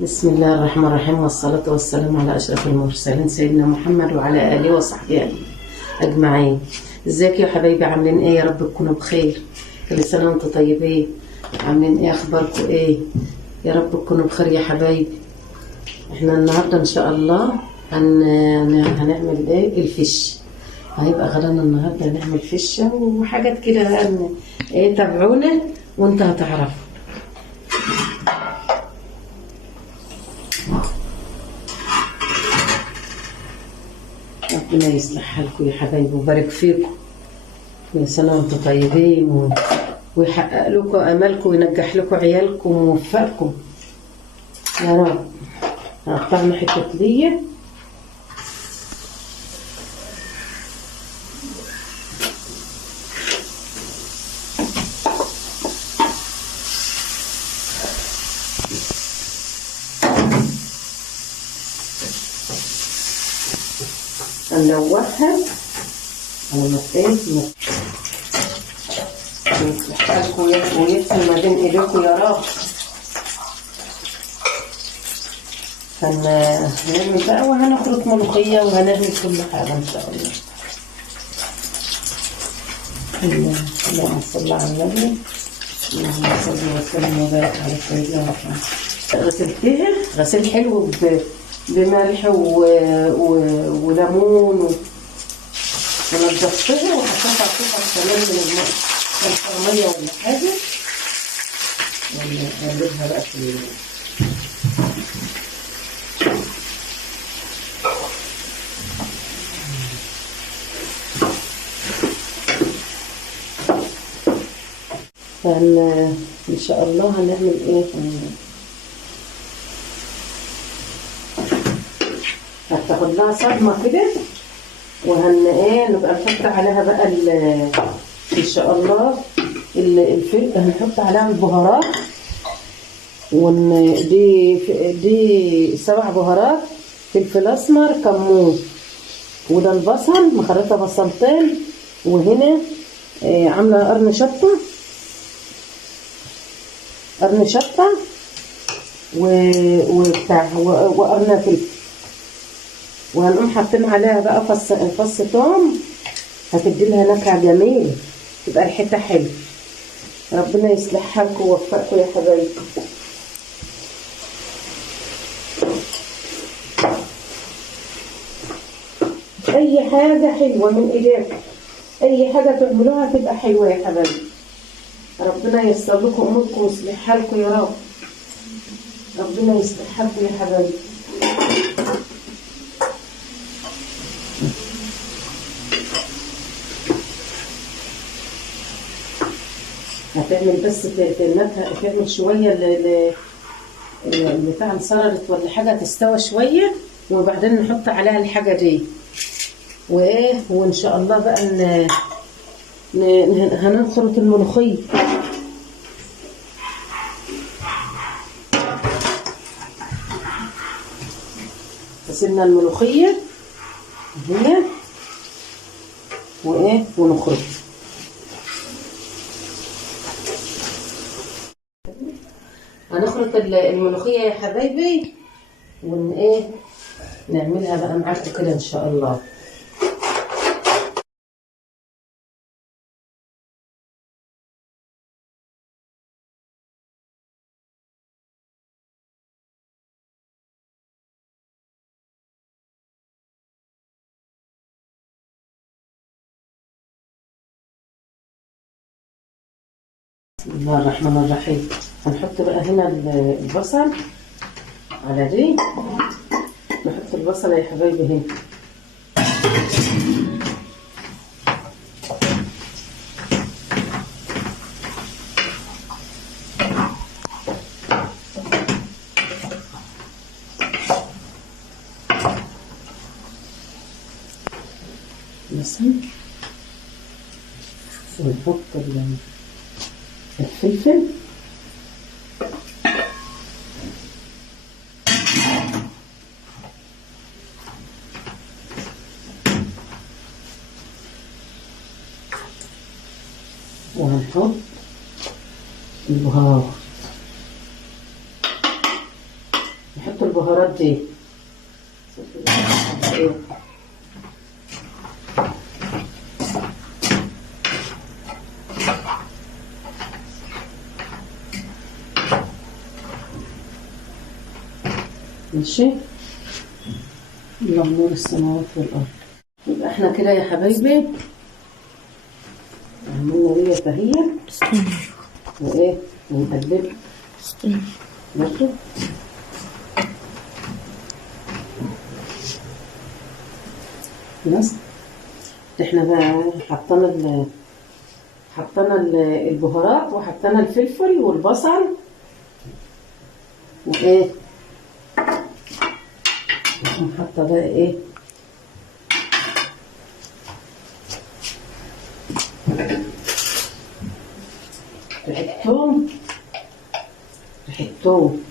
بسم الله الرحمن الرحيم، والصلاة والسلام على أشرف المرسلين سيدنا محمد وعلى آله وصحبه أجمعين. ازيك يا حبايبي؟ عاملين ايه؟ يا رب تكونوا بخير. كل سنة وانتم طيبين. عاملين ايه؟ اخباركم ايه؟ يا رب تكونوا بخير يا حبايبي. احنا النهاردة ان شاء الله هنعمل ايه؟ الفش. هيبقى غدانا النهاردة هنعمل فشة وحاجات كده. ايه، تابعونا وانت هتعرفوا. ربنا يصلح حالكم يا حبايبي ويبارك فيكم. كل سنة وانتم طيبين ويحقق لكم امالكم وينجح لكم عيالكم ويوفقكم يا رب. هقطعنا حتة ليا هنلوحها على ما يصلح حالكم ويحسن ما بين ايديكم يا رب. هنعمل بقى وهنخلط ملوخية وهنعمل كل حاجة ان شاء الله. اللهم صل على النبي. اللهم صل وسلم وبارك على سيدنا محمد. غسلتها غسيل حلو بملح وليمون ونضفتها وحطيتها قطعة كمان من الماء الحرمية ولا حاجة، ونقلبها بقى في ان شاء الله هنعمل ايه؟ هتاخد لها صدمة كده نبقى نحط عليها بقى ان شاء الله هنحط عليها البهارات. دي 7 بهارات: فلفل اسمر، كمون، وده البصل مخرطه بصلتين، وهنا عامله قرن شطه وقرن فلفل. وهنقوم حاطين عليها بقى فص توم، هتدي لها نكهه جميله، تبقى ريحتها حلوه. ربنا يصلح حالكم ويوفقكم يا حبايبي. اي حاجه حلوه من ايديكم، اي حاجه تعملوها تبقى حلوه يا حبايبي. ربنا ييسر لكم اموركم ويصلح حالكم يا رب. ربنا يصلح حالكم يا حبايبي. هتعمل بس تعمل شويه بتاع انصررت ولا حاجه تستوى شويه، وبعدين نحط عليها الحاجه دي وان شاء الله بقى هنخرط الملوخيه. غسلنا الملوخيه هي ونخرط. هنخرط الملوخيه يا حبايبي نعملها بقى معاكم كده ان شاء الله. بسم الله الرحمن الرحيم. هنحط بقى هنا البصل على دي، نحط البصل يا حبايبي هنا. مثلا ونحط الفلفل وهنحط البهار نحط البهارات دي. ماشي. اللهم نور السماوات والارض. يبقى احنا كده يا حبايبي عملنا ديت اهي. وايه ونقلب برضه. خلاص. احنا بقى حطينا البهارات وحطينا الفلفل والبصل وايه ونحط بقى ايه ريحة توم.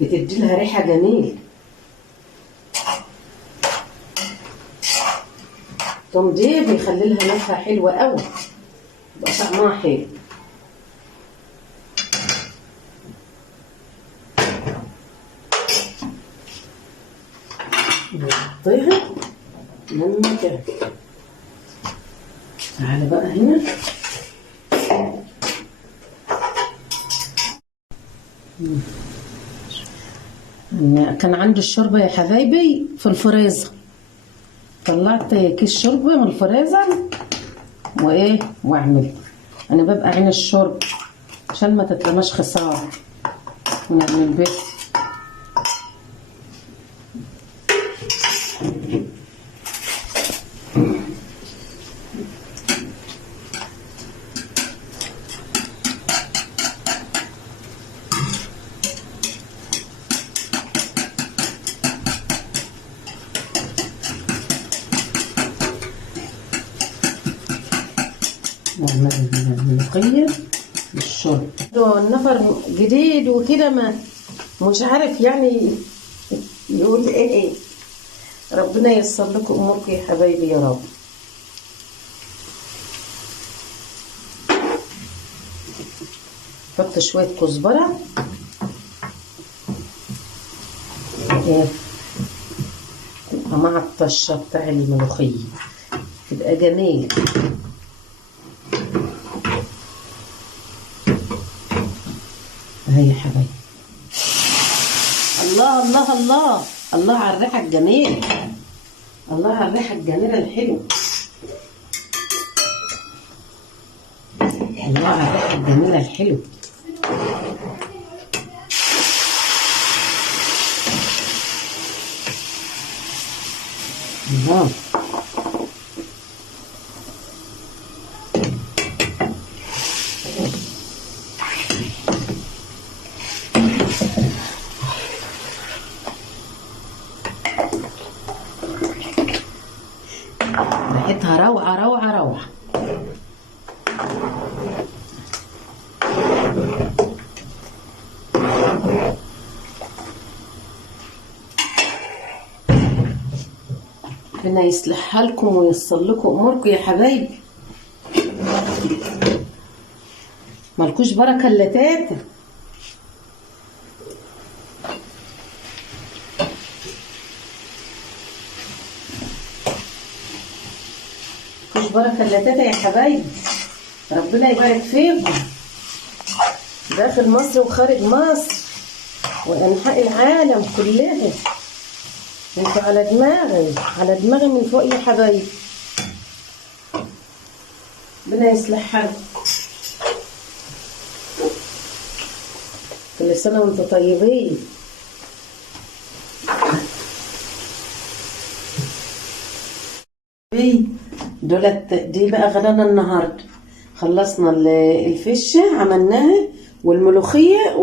بتدي لها ريحة جميلة. التوم دي بيخلي لها نكهة حلوة قوي، يبقى طعمها حلو. نحطيها لما كده. تعالى بقى هنا. كان عندي الشوربة يا حبايبي في الفريزر، طلعت كيس شوربة من الفريزر وايه واعمل. انا ببقى عين الشرب عشان ما تترماش خسارة ونعمل بيه. نعمل الملوخية بالشرب. النفر جديد وكده ما مش عارف يعني يقول ايه. ربنا ييسر لكم اموركم يا حبايبي يا رب. حط شوية كزبرة ايه مع الطشة بتاع الملوخية تبقى جميلة. هاي يا حبايبي. الله الله الله الله على الريحة الجميلة. الله على الريحة الجميلة الحلوة. الله على الريحة الجميلة الحلوة. الله. ريحتها روعة روعة روعة. ربنا يصلحها لكم وييسر لكم اموركم يا حبايبي. مالكوش بركة الا تاتا. مالكوش بركة الا تاتا يا حبايبي. ربنا يبارك فيكم داخل مصر وخارج مصر وانحاء العالم كلها. انتوا على دماغي على دماغي من فوق يا حبايبي. ربنا يصلح حالكم. كل سنة وانتوا طيبين. دي بقى غدانا النهارده. خلصنا الفشة عملناها والملوخية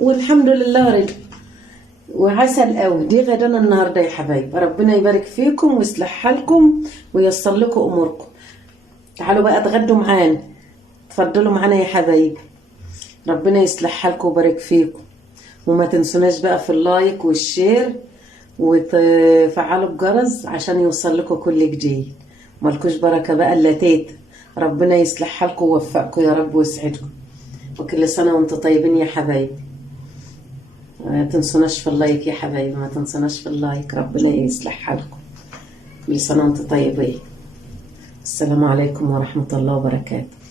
والحمد لله رضا وعسل قوي. دي غدانا النهارده يا حبايبي. ربنا يبارك فيكم ويصلح حالكم وييسر لكم اموركم. تعالوا بقى اتغدوا معانا. اتفضلوا معانا يا حبايبي. ربنا يصلح حالكم ويبارك فيكم. وما تنسوناش بقى في اللايك والشير وتفعلوا الجرس عشان يوصل لكم كل جديد. مالكوش بركة بقى الا تيتا. ربنا يصلح حالكم ويوفقكم يا رب ويسعدكم. وكل سنة وانتم طيبين يا حبايبي. ما تنسوناش في اللايك يا حبايبي، ما تنسوناش في اللايك. ربنا يصلح حالكم. كل سنة وانتم طيبين. السلام عليكم ورحمة الله وبركاته.